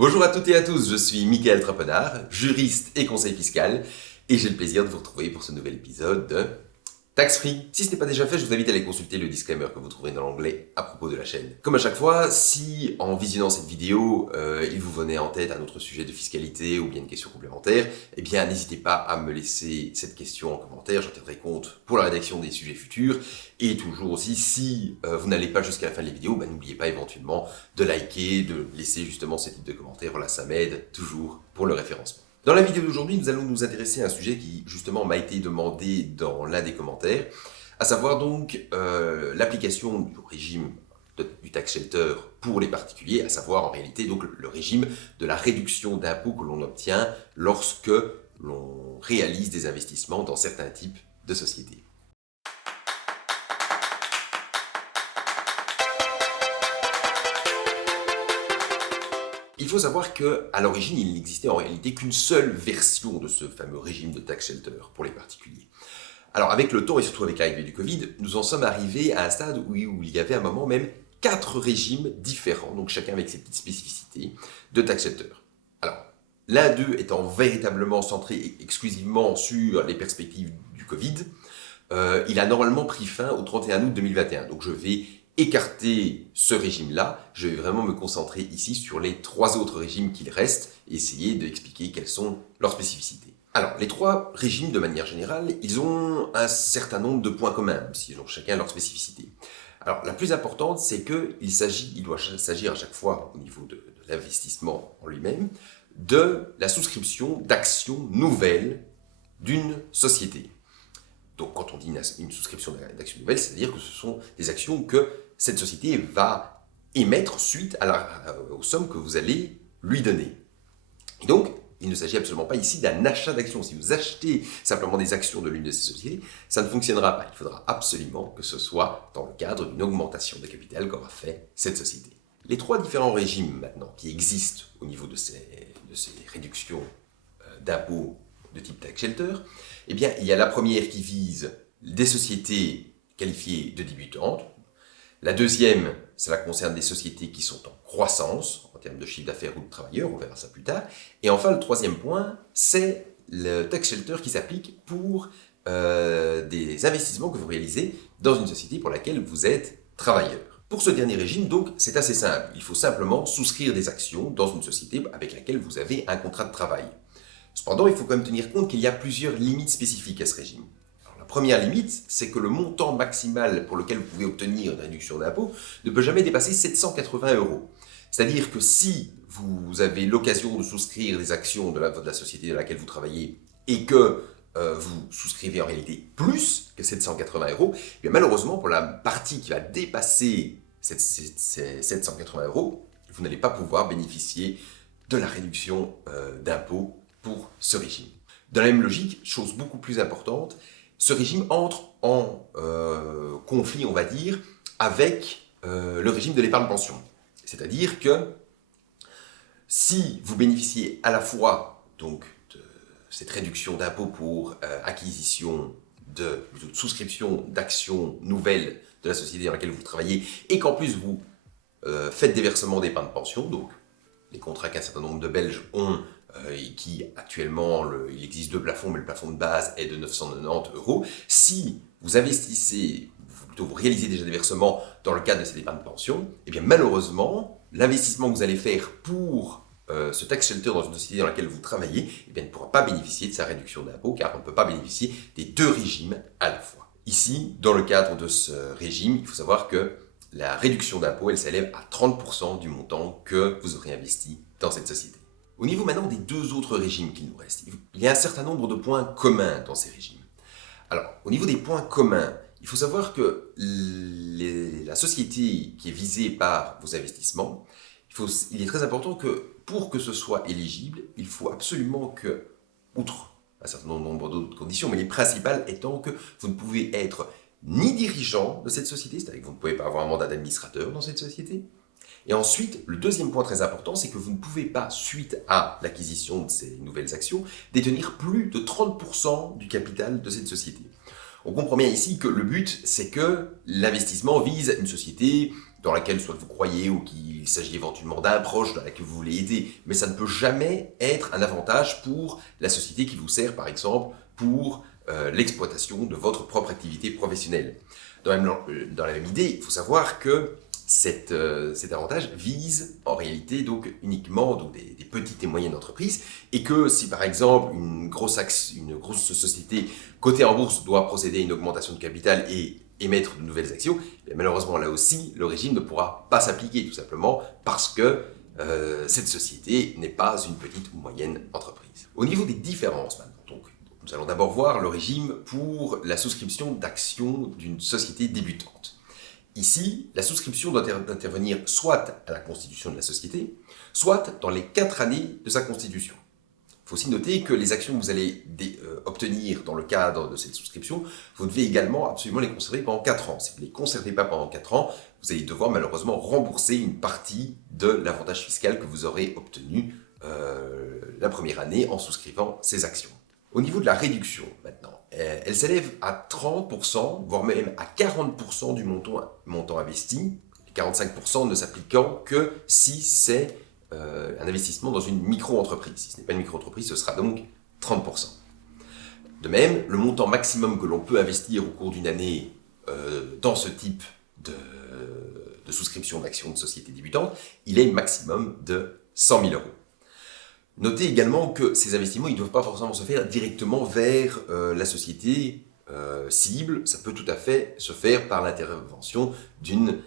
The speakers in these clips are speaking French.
Bonjour à toutes et à tous, je suis Mickaël Trapenard, juriste et conseiller fiscal, et j'ai le plaisir de vous retrouver pour ce nouvel épisode de Tax Free. Si ce n'est pas déjà fait, je vous invite à aller consulter le disclaimer que vous trouverez dans l'onglet à propos de la chaîne. Comme à chaque fois, si en visionnant cette vidéo, il vous venait en tête un autre sujet de fiscalité ou bien une question complémentaire, eh bien n'hésitez pas à me laisser cette question en commentaire, j'en tiendrai compte pour la rédaction des sujets futurs. Et toujours aussi, si vous n'allez pas jusqu'à la fin de la vidéo, n'oubliez pas éventuellement de liker, de laisser justement ce type de commentaires, voilà, ça m'aide toujours pour le référencement. Dans la vidéo d'aujourd'hui, nous allons nous intéresser à un sujet qui justement m'a été demandé dans l'un des commentaires, à savoir donc l'application du régime du tax shelter pour les particuliers, à savoir en réalité donc le régime de la réduction d'impôt que l'on obtient lorsque l'on réalise des investissements dans certains types de sociétés. Il faut savoir qu'à l'origine, il n'existait en réalité qu'une seule version de ce fameux régime de tax shelter pour les particuliers. Alors avec le temps et surtout avec l'arrivée du Covid, nous en sommes arrivés à un stade où il y avait à un moment même 4 régimes différents, donc chacun avec ses petites spécificités, de tax shelter. Alors, l'un d'eux étant véritablement centré exclusivement sur les perspectives du Covid, il a normalement pris fin au 31 août 2021. Donc je vais écarter ce régime-là, je vais vraiment me concentrer ici sur les 3 autres régimes qu'il reste et essayer d'expliquer quelles sont leurs spécificités. Alors, les 3 régimes, de manière générale, ils ont un certain nombre de points communs, même s'ils ont chacun leur spécificité. Alors, la plus importante, c'est qu'il doit s'agir à chaque fois, au niveau de l'investissement en lui-même, de la souscription d'actions nouvelles d'une société. Donc, quand on dit une souscription d'actions nouvelles, c'est-à-dire que ce sont des actions que cette société va émettre suite aux sommes que vous allez lui donner. Et donc, il ne s'agit absolument pas ici d'un achat d'actions. Si vous achetez simplement des actions de l'une de ces sociétés, ça ne fonctionnera pas. Il faudra absolument que ce soit dans le cadre d'une augmentation de capital qu'aura fait cette société. Les 3 différents régimes maintenant qui existent au niveau de ces réductions d'impôts de type tax shelter, eh bien, il y a la première qui vise des sociétés qualifiées de débutantes. La deuxième, cela concerne des sociétés qui sont en croissance, en termes de chiffre d'affaires ou de travailleurs, on verra ça plus tard. Et enfin, le troisième point, c'est le tax shelter qui s'applique pour des investissements que vous réalisez dans une société pour laquelle vous êtes travailleur. Pour ce dernier régime, donc, c'est assez simple. Il faut simplement souscrire des actions dans une société avec laquelle vous avez un contrat de travail. Cependant, il faut quand même tenir compte qu'il y a plusieurs limites spécifiques à ce régime. Alors, la première limite, c'est que le montant maximal pour lequel vous pouvez obtenir une réduction d'impôt ne peut jamais dépasser 780 €. C'est-à-dire que si vous avez l'occasion de souscrire des actions de la société dans laquelle vous travaillez et que vous souscrivez en réalité plus que 780 €, eh bien malheureusement, pour la partie qui va dépasser ces 780 €, vous n'allez pas pouvoir bénéficier de la réduction d'impôt pour ce régime. Dans la même logique, chose beaucoup plus importante, ce régime entre en conflit, on va dire, avec le régime de l'épargne-pension. C'est-à-dire que si vous bénéficiez à la fois donc, de cette réduction d'impôt pour acquisition de souscription d'actions nouvelles de la société dans laquelle vous travaillez et qu'en plus vous faites des versements d'épargne-pension, donc les contrats qu'un certain nombre de Belges ont et qui actuellement, il existe 2 plafonds, mais le plafond de base est de 990 €. Si vous investissez, plutôt vous réalisez déjà des versements dans le cadre de cette épargne de pension, eh bien malheureusement, l'investissement que vous allez faire pour ce tax shelter dans une société dans laquelle vous travaillez, eh bien, ne pourra pas bénéficier de sa réduction d'impôt, car on ne peut pas bénéficier des 2 régimes à la fois. Ici, dans le cadre de ce régime, il faut savoir que la réduction d'impôt, elle s'élève à 30% du montant que vous aurez investi dans cette société. Au niveau maintenant des 2 autres régimes qu'il nous reste, il y a un certain nombre de points communs dans ces régimes. Alors, au niveau des points communs, il faut savoir que la société qui est visée par vos investissements, il est très important que pour que ce soit éligible, il faut absolument que, outre un certain nombre d'autres conditions, mais les principales étant que vous ne pouvez être ni dirigeant de cette société, c'est-à-dire que vous ne pouvez pas avoir un mandat d'administrateur dans cette société. Et ensuite, le deuxième point très important, c'est que vous ne pouvez pas, suite à l'acquisition de ces nouvelles actions, détenir plus de 30% du capital de cette société. On comprend bien ici que le but, c'est que l'investissement vise une société dans laquelle soit vous croyez ou qu'il s'agit éventuellement d'un proche dans laquelle vous voulez aider, mais ça ne peut jamais être un avantage pour la société qui vous sert, par exemple, pour l'exploitation de votre propre activité professionnelle. Dans la même idée, il faut savoir que cet avantage vise en réalité donc uniquement donc des petites et moyennes entreprises, et que si par exemple une grosse société cotée en bourse doit procéder à une augmentation de capital et émettre de nouvelles actions, et malheureusement là aussi le régime ne pourra pas s'appliquer tout simplement parce que cette société n'est pas une petite ou moyenne entreprise. Au niveau des différences maintenant, donc, nous allons d'abord voir le régime pour la souscription d'actions d'une société débutante. Ici, la souscription doit intervenir soit à la constitution de la société, soit dans les 4 années de sa constitution. Il faut aussi noter que les actions que vous allez obtenir dans le cadre de cette souscription, vous devez également absolument les conserver pendant 4 ans. Si vous ne les conservez pas pendant 4 ans, vous allez devoir malheureusement rembourser une partie de l'avantage fiscal que vous aurez obtenu la première année en souscrivant ces actions. Au niveau de la réduction, maintenant, elle s'élève à 30%, voire même à 40% du montant investi, 45% ne s'appliquant que si c'est un investissement dans une micro-entreprise. Si ce n'est pas une micro-entreprise, ce sera donc 30%. De même, le montant maximum que l'on peut investir au cours d'une année dans ce type de souscription d'actions de société débutante, il est maximum de 100 000 euros. Notez également que ces investissements ne doivent pas forcément se faire directement vers la société cible. Ça peut tout à fait se faire par l'intervention d'une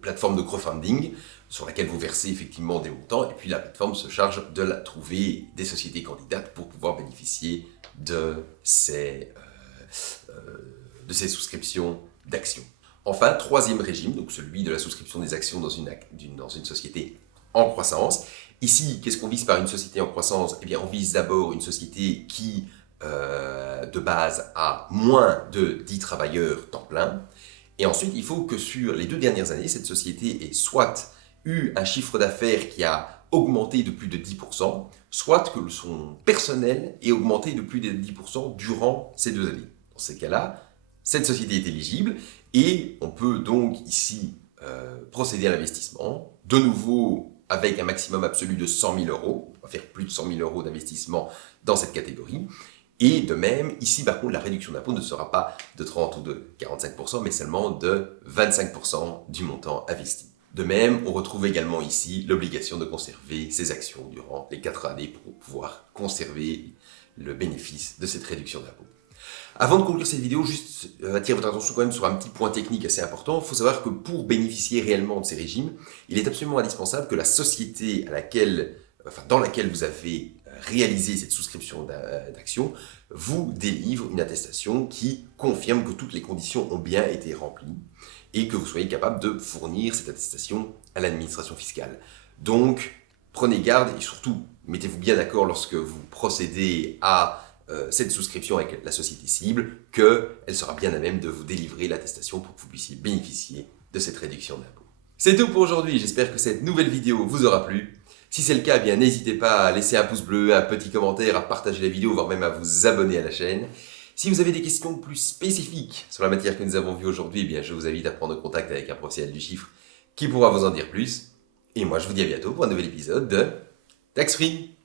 plateforme de crowdfunding sur laquelle vous versez effectivement des montants, et puis la plateforme se charge de trouver des sociétés candidates pour pouvoir bénéficier de ces souscriptions d'actions. Enfin, troisième régime, donc celui de la souscription des actions dans une société en croissance. Ici, qu'est-ce qu'on vise par une société en croissance? Eh bien, on vise d'abord une société qui, de base, a moins de 10 travailleurs temps plein. Et ensuite, il faut que sur les 2 dernières années, cette société ait soit eu un chiffre d'affaires qui a augmenté de plus de 10%, soit que son personnel ait augmenté de plus de 10% durant ces 2 années. Dans ces cas-là, cette société est éligible et on peut donc ici procéder à l'investissement, de nouveau avec un maximum absolu de 100 000 euros. On va faire plus de 100 000 euros d'investissement dans cette catégorie. Et de même, ici par contre, la réduction d'impôt ne sera pas de 30 ou de 45%, mais seulement de 25% du montant investi. De même, on retrouve également ici l'obligation de conserver ces actions durant les 4 années pour pouvoir conserver le bénéfice de cette réduction d'impôt. Avant de conclure cette vidéo, juste attirer votre attention quand même sur un petit point technique assez important. Il faut savoir que pour bénéficier réellement de ces régimes, il est absolument indispensable que la société dans laquelle vous avez réalisé cette souscription d'actions vous délivre une attestation qui confirme que toutes les conditions ont bien été remplies et que vous soyez capable de fournir cette attestation à l'administration fiscale. Donc, prenez garde et surtout, mettez-vous bien d'accord lorsque vous procédez à cette souscription avec la société cible, qu'elle sera bien à même de vous délivrer l'attestation pour que vous puissiez bénéficier de cette réduction d'impôt. C'est tout pour aujourd'hui, j'espère que cette nouvelle vidéo vous aura plu. Si c'est le cas, eh bien n'hésitez pas à laisser un pouce bleu, un petit commentaire, à partager la vidéo, voire même à vous abonner à la chaîne. Si vous avez des questions plus spécifiques sur la matière que nous avons vue aujourd'hui, eh bien je vous invite à prendre contact avec un professionnel du chiffre qui pourra vous en dire plus. Et moi je vous dis à bientôt pour un nouvel épisode de Tax Free.